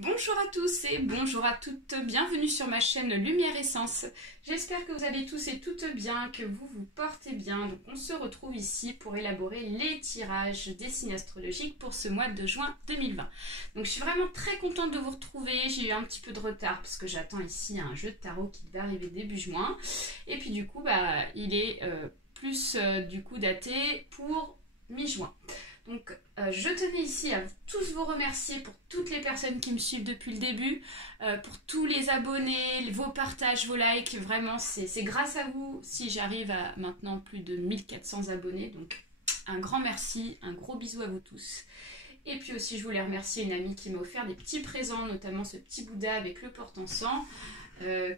Bonjour à tous et bonjour à toutes, bienvenue sur ma chaîne Lumière Essence. J'espère que vous allez tous et toutes bien, que vous vous portez bien. Donc on se retrouve ici pour élaborer les tirages des signes astrologiques pour ce mois de juin 2020. Donc je suis vraiment très contente de vous retrouver, j'ai eu un petit peu de retard parce que j'attends ici un jeu de tarot qui devait arriver début juin. Et puis du coup il est plus daté pour mi-juin. Donc je tenais ici à tous vous remercier pour toutes les personnes qui me suivent depuis le début, pour tous les abonnés, vos partages, vos likes, vraiment c'est grâce à vous si j'arrive à maintenant plus de 1400 abonnés, donc un grand merci, un gros bisou à vous tous. Et puis aussi je voulais remercier une amie qui m'a offert des petits présents, notamment ce petit Bouddha avec le porte-encens,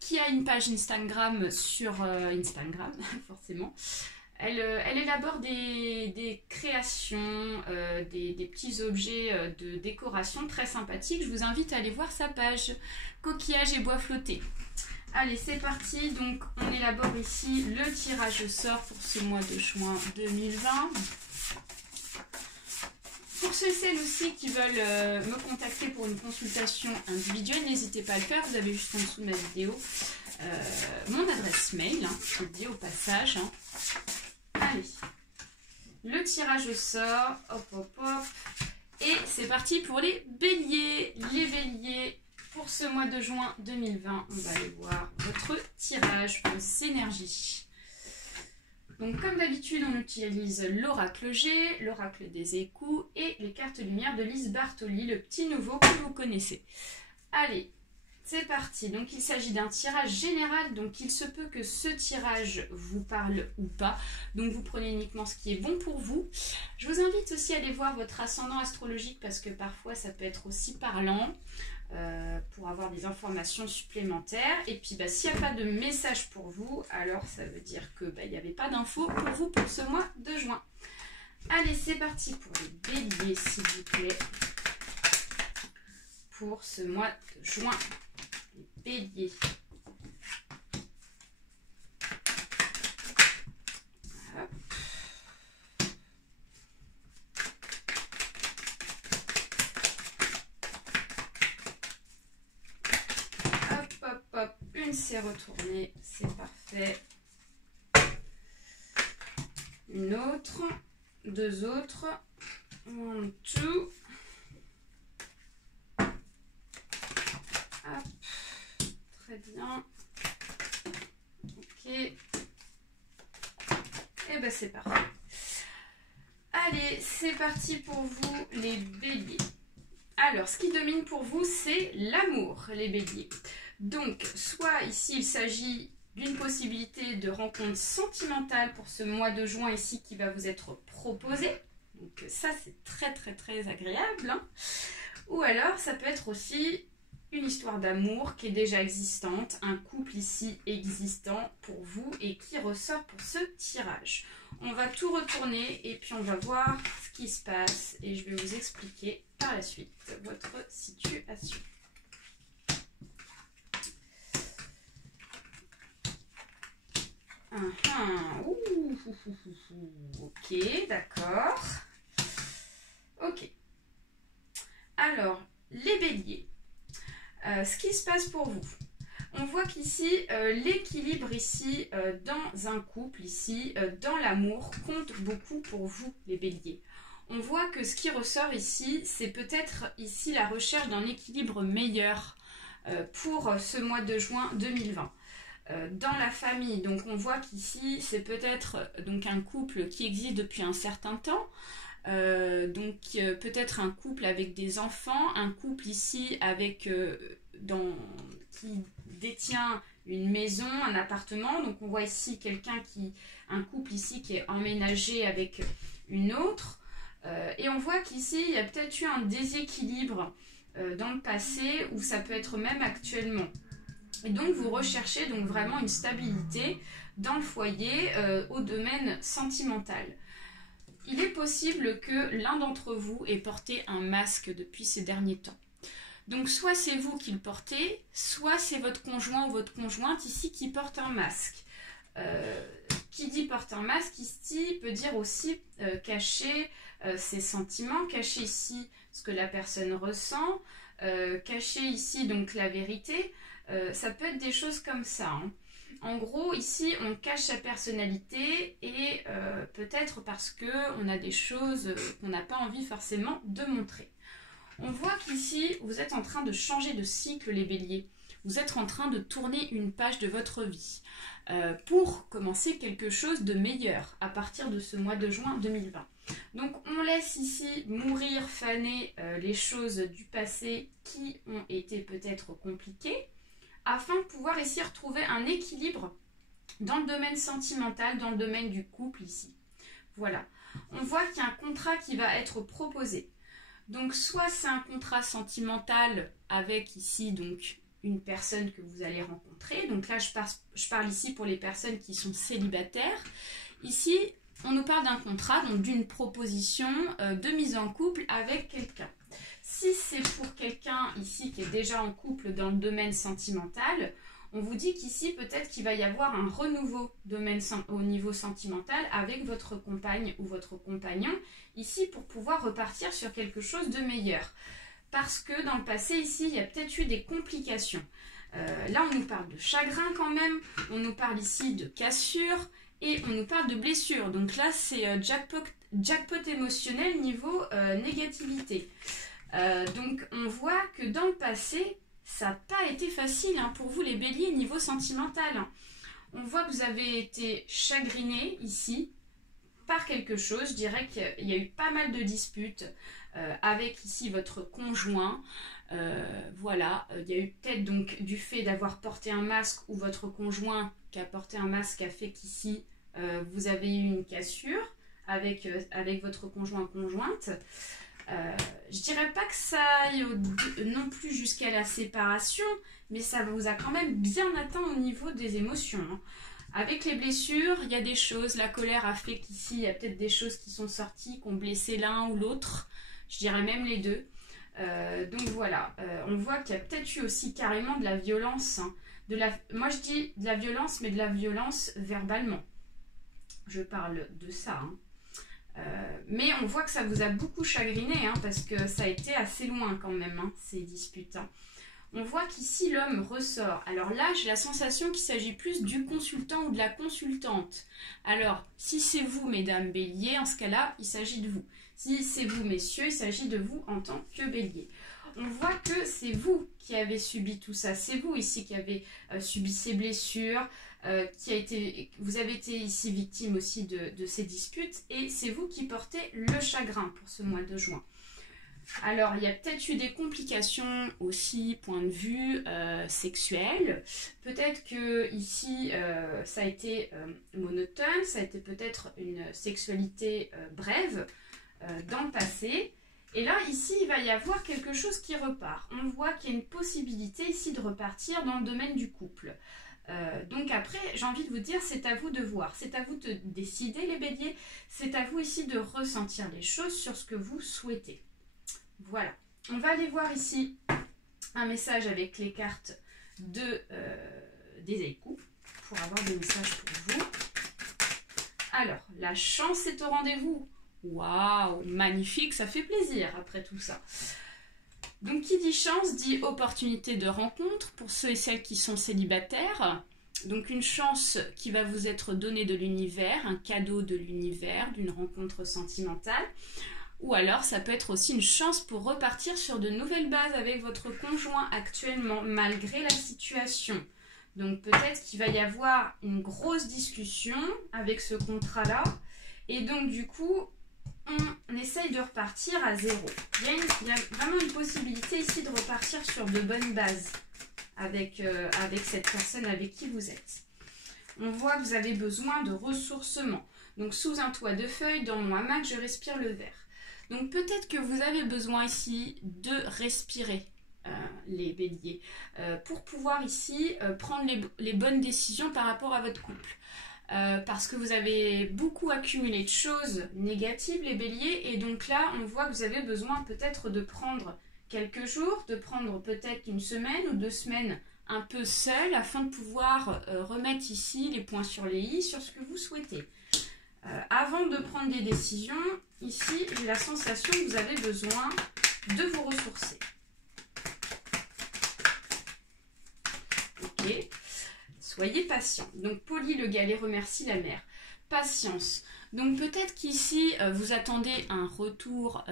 qui a une page Instagram sur Instagram, forcément. Elle élabore des créations, des petits objets de décoration très sympathiques. Je vous invite à aller voir sa page Coquillage et bois flottés. Allez, c'est parti. Donc, on élabore ici le tirage au sort pour ce mois de juin 2020. Pour ceux et celles aussi qui veulent me contacter pour une consultation individuelle, n'hésitez pas à le faire. Vous avez juste en dessous de ma vidéo mon adresse mail, je le dis au passage. Allez, le tirage au sort, hop hop hop, et c'est parti pour les béliers. Les béliers, pour ce mois de juin 2020, on va aller voir votre tirage, vos énergies. Donc comme d'habitude, on utilise l'oracle G, l'oracle des échos et les cartes lumière de Lise Bartoli, le petit nouveau que vous connaissez. Allez, c'est parti. Donc il s'agit d'un tirage général, donc il se peut que ce tirage vous parle ou pas. Donc vous prenez uniquement ce qui est bon pour vous. Je vous invite aussi à aller voir votre ascendant astrologique parce que parfois ça peut être aussi parlant pour avoir des informations supplémentaires. Et puis s'il n'y a pas de message pour vous, alors ça veut dire que il n'y avait pas d'infos pour vous pour ce mois de juin. Allez, c'est parti pour les béliers, s'il vous plaît. Pour ce mois de juin. Bélier. Hop. Hop, hop, hop. Une s'est retournée, c'est parfait. Une autre, deux autres. One, two. Hop. Très bien. Ok. Et c'est parfait. Allez, c'est parti pour vous les béliers. Alors, ce qui domine pour vous, c'est l'amour, les béliers. Donc, soit ici, il s'agit d'une possibilité de rencontre sentimentale pour ce mois de juin ici qui va vous être proposé. Donc, ça, c'est très, très, très agréable. Hein. Ou alors, ça peut être aussi une histoire d'amour qui est déjà existante, un couple ici existant pour vous et qui ressort pour ce tirage. On va tout retourner et puis on va voir ce qui se passe et je vais vous expliquer par la suite votre situation. Ok, d'accord. Ok. Alors, les béliers. Ce qui se passe pour vous, on voit qu'ici l'équilibre ici dans un couple ici dans l'amour compte beaucoup pour vous les béliers. On voit que ce qui ressort ici, c'est peut-être ici la recherche d'un équilibre meilleur pour ce mois de juin 2020. Dans la famille, donc on voit qu'ici c'est peut-être donc un couple qui existe depuis un certain temps. Peut-être un couple avec des enfants, un couple ici avec qui détient une maison, un appartement. Donc on voit ici un couple ici qui est emménagé avec une autre. Et on voit qu'ici il y a peut-être eu un déséquilibre dans le passé ou ça peut être même actuellement. Et donc vous recherchez donc vraiment une stabilité dans le foyer au domaine sentimental. Il est possible que l'un d'entre vous ait porté un masque depuis ces derniers temps. Donc soit c'est vous qui le portez, soit c'est votre conjoint ou votre conjointe ici qui porte un masque. Qui dit porte un masque ici peut dire aussi cacher ses sentiments, cacher ici ce que la personne ressent, cacher ici donc la vérité. Ça peut être des choses comme ça, hein. En gros, ici, on cache sa personnalité et peut-être parce qu'on a des choses qu'on n'a pas envie forcément de montrer. On voit qu'ici, vous êtes en train de changer de cycle, les béliers. Vous êtes en train de tourner une page de votre vie pour commencer quelque chose de meilleur à partir de ce mois de juin 2020. Donc, on laisse ici mourir, faner les choses du passé qui ont été peut-être compliquées, afin de pouvoir ici retrouver un équilibre dans le domaine sentimental, dans le domaine du couple ici. Voilà. On voit qu'il y a un contrat qui va être proposé. Donc, soit c'est un contrat sentimental avec ici donc une personne que vous allez rencontrer. Donc là, je parle ici pour les personnes qui sont célibataires. Ici, on nous parle d'un contrat, donc d'une proposition de mise en couple avec quelqu'un. Si c'est pour quelqu'un ici qui est déjà en couple dans le domaine sentimental, on vous dit qu'ici peut-être qu'il va y avoir un renouveau au niveau sentimental avec votre compagne ou votre compagnon, ici pour pouvoir repartir sur quelque chose de meilleur. Parce que dans le passé ici, il y a peut-être eu des complications. Là, on nous parle de chagrin quand même, on nous parle ici de cassure et on nous parle de blessure. Donc là, c'est jackpot émotionnel niveau négativité. Donc on voit que dans le passé, ça n'a pas été facile hein, pour vous les béliers niveau sentimental. On voit que vous avez été chagriné ici par quelque chose. Je dirais qu'il y a eu pas mal de disputes avec ici votre conjoint. Voilà, il y a eu peut-être donc du fait d'avoir porté un masque ou votre conjoint qui a porté un masque a fait qu'ici vous avez eu une cassure avec votre conjointe. Je dirais pas que ça aille non plus jusqu'à la séparation, mais ça vous a quand même bien atteint au niveau des émotions. Hein. Avec les blessures, il y a des choses, la colère a fait qu'ici, il y a peut-être des choses qui sont sorties, qui ont blessé l'un ou l'autre, je dirais même les deux. Donc voilà, on voit qu'il y a peut-être eu aussi carrément de la violence. Hein, moi je dis de la violence, mais de la violence verbalement. Je parle de ça, hein. Mais on voit que ça vous a beaucoup chagriné hein, parce que ça a été assez loin quand même hein, ces disputes. Hein. On voit qu'ici l'homme ressort. Alors là j'ai la sensation qu'il s'agit plus du consultant ou de la consultante. Alors si c'est vous mesdames béliers, en ce cas là il s'agit de vous. Si c'est vous messieurs, il s'agit de vous en tant que bélier. On voit que c'est vous qui avez subi tout ça. C'est vous ici qui avez subi ces blessures. Vous avez été ici victime aussi de ces disputes et c'est vous qui portez le chagrin pour ce mois de juin. Alors, il y a peut-être eu des complications aussi, point de vue sexuel. Peut-être que ici, ça a été monotone, ça a été peut-être une sexualité brève dans le passé. Et là, ici, il va y avoir quelque chose qui repart. On voit qu'il y a une possibilité ici de repartir dans le domaine du couple. Donc après, j'ai envie de vous dire, c'est à vous de voir, c'est à vous de décider les béliers, c'est à vous ici de ressentir les choses sur ce que vous souhaitez. Voilà, on va aller voir ici un message avec les cartes des échos pour avoir des messages pour vous. Alors, la chance est au rendez-vous. Waouh, magnifique, ça fait plaisir après tout ça. Donc, qui dit chance dit opportunité de rencontre pour ceux et celles qui sont célibataires. Donc, une chance qui va vous être donnée de l'univers, un cadeau de l'univers, d'une rencontre sentimentale. Ou alors, ça peut être aussi une chance pour repartir sur de nouvelles bases avec votre conjoint actuellement, malgré la situation. Donc, peut-être qu'il va y avoir une grosse discussion avec ce contrat-là. Et donc, du coup, on essaye de repartir à zéro. Il y a vraiment une possibilité ici de repartir sur de bonnes bases avec cette personne avec qui vous êtes. On voit que vous avez besoin de ressourcement. Donc, sous un toit de feuilles, dans mon hamac, je respire le verre. Donc, peut-être que vous avez besoin ici de respirer, les béliers, pour pouvoir ici prendre les bonnes décisions par rapport à votre couple. Parce que vous avez beaucoup accumulé de choses négatives, les béliers, et donc là, on voit que vous avez besoin peut-être de prendre quelques jours, de prendre peut-être une semaine ou 2 semaines un peu seul, afin de pouvoir remettre ici les points sur les i sur ce que vous souhaitez. Avant de prendre des décisions, ici, j'ai la sensation que vous avez besoin de vous ressourcer. Soyez patient. Donc Polly le galet remercie la mère. Patience. Donc peut-être qu'ici vous attendez un retour,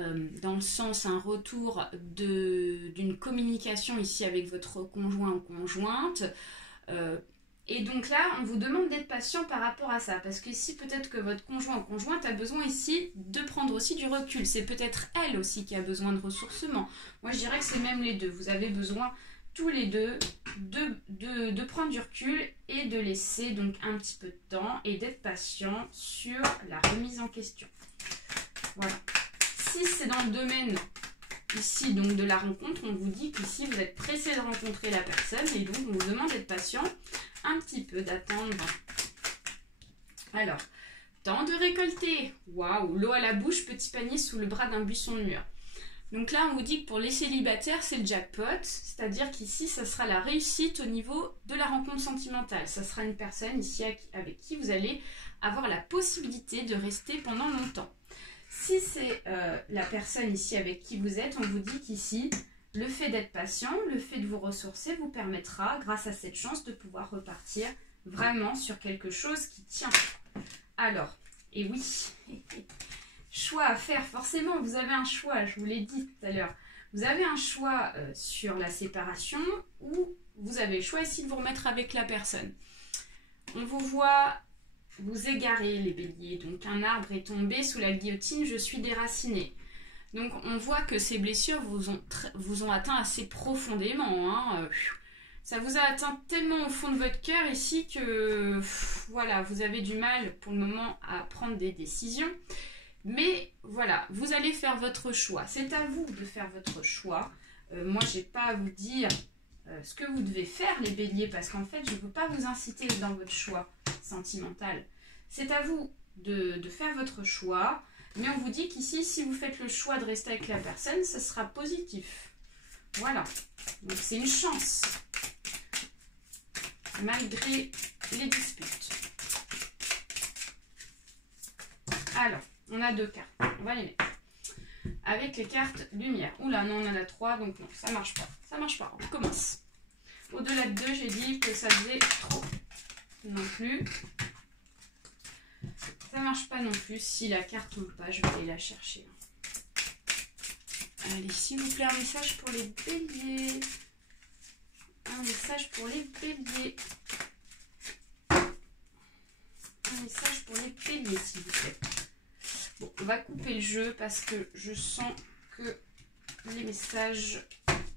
dans le sens un retour d'une communication ici avec votre conjoint ou conjointe. Et donc là, on vous demande d'être patient par rapport à ça. Parce qu'ici, peut-être que votre conjoint ou conjointe a besoin ici de prendre aussi du recul. C'est peut-être elle aussi qui a besoin de ressourcement. Moi, je dirais que c'est même les deux. Vous avez besoin tous les deux de prendre du recul et de laisser donc un petit peu de temps et d'être patient sur la remise en question. Voilà. Si c'est dans le domaine ici donc de la rencontre, on vous dit qu'ici vous êtes pressé de rencontrer la personne et donc on vous demande d'être patient, un petit peu d'attendre. Alors, temps de récolter. Waouh, l'eau à la bouche, petit panier sous le bras d'un buisson de mûr. Donc là, on vous dit que pour les célibataires, c'est le jackpot, c'est-à-dire qu'ici, ça sera la réussite au niveau de la rencontre sentimentale. Ça sera une personne ici avec qui vous allez avoir la possibilité de rester pendant longtemps. Si c'est la personne ici avec qui vous êtes, on vous dit qu'ici, le fait d'être patient, le fait de vous ressourcer vous permettra, grâce à cette chance, de pouvoir repartir vraiment sur quelque chose qui tient. Alors, et oui, choix à faire, forcément, vous avez un choix, je vous l'ai dit tout à l'heure. Vous avez un choix sur la séparation ou vous avez le choix ici de vous remettre avec la personne. On vous voit vous égarer, les béliers. Donc, un arbre est tombé sous la guillotine, je suis déraciné. Donc, on voit que ces blessures vous ont atteint assez profondément. Hein. Ça vous a atteint tellement au fond de votre cœur ici que voilà, vous avez du mal pour le moment à prendre des décisions. Mais voilà, vous allez faire votre choix. C'est à vous de faire votre choix. Moi, je n'ai pas à vous dire ce que vous devez faire, les béliers, parce qu'en fait, je ne veux pas vous inciter dans votre choix sentimental. C'est à vous de faire votre choix. Mais on vous dit qu'ici, si vous faites le choix de rester avec la personne, ce sera positif. Voilà. Donc, c'est une chance. Malgré les disputes. Alors, on a deux cartes. On va les mettre. Avec les cartes lumière. Oula, non, on en a trois, donc non, ça marche pas. Ça marche pas. On commence. Au-delà de deux, j'ai dit que ça faisait trop. Non plus. Ça marche pas non plus. Si la carte tombe pas, je vais aller la chercher. Allez, s'il vous plaît, un message pour les béliers. Un message pour les béliers. Un message pour les béliers, s'il vous plaît. Bon, on va couper le jeu parce que je sens que les messages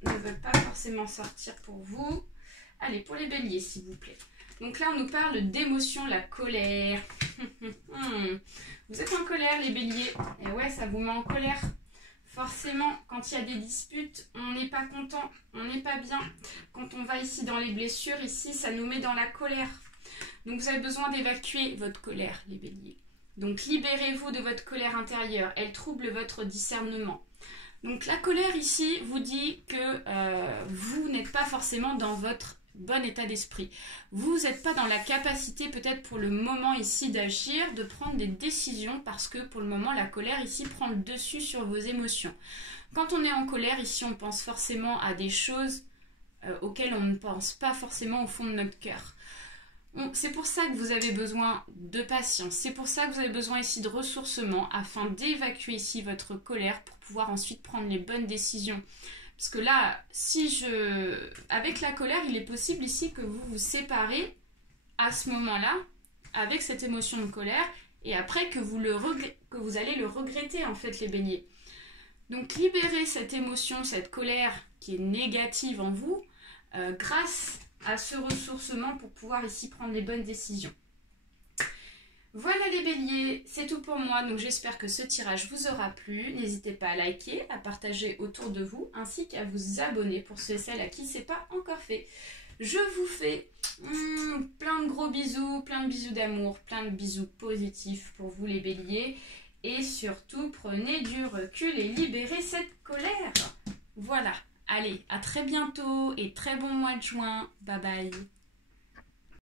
ne veulent pas forcément sortir pour vous. Allez, pour les béliers, s'il vous plaît. Donc là, on nous parle d'émotion, la colère. Vous êtes en colère, les béliers. Et ouais, ça vous met en colère. Forcément, quand il y a des disputes, on n'est pas content, on n'est pas bien. Quand on va ici dans les blessures, ici, ça nous met dans la colère. Donc vous avez besoin d'évacuer votre colère, les béliers. Donc libérez-vous de votre colère intérieure. Elle trouble votre discernement. Donc la colère ici vous dit que vous n'êtes pas forcément dans votre bon état d'esprit. Vous n'êtes pas dans la capacité peut-être pour le moment ici d'agir, de prendre des décisions parce que pour le moment la colère ici prend le dessus sur vos émotions. Quand on est en colère ici on pense forcément à des choses auxquelles on ne pense pas forcément au fond de notre cœur. C'est pour ça que vous avez besoin de patience, c'est pour ça que vous avez besoin ici de ressourcement afin d'évacuer ici votre colère pour pouvoir ensuite prendre les bonnes décisions. Parce que là, avec la colère, il est possible ici que vous vous séparez à ce moment-là avec cette émotion de colère et après que vous allez le regretter en fait les béliers. Donc libérez cette émotion, cette colère qui est négative en vous grâce à ce ressourcement pour pouvoir ici prendre les bonnes décisions. Voilà les béliers, c'est tout pour moi, donc j'espère que ce tirage vous aura plu. N'hésitez pas à liker, à partager autour de vous, ainsi qu'à vous abonner pour ceux et celles à qui ce n'est pas encore fait. Je vous fais plein de gros bisous, plein de bisous d'amour, plein de bisous positifs pour vous les béliers. Et surtout, prenez du recul et libérez cette colère. Voilà. Allez, à très bientôt et très bon mois de juin. Bye bye.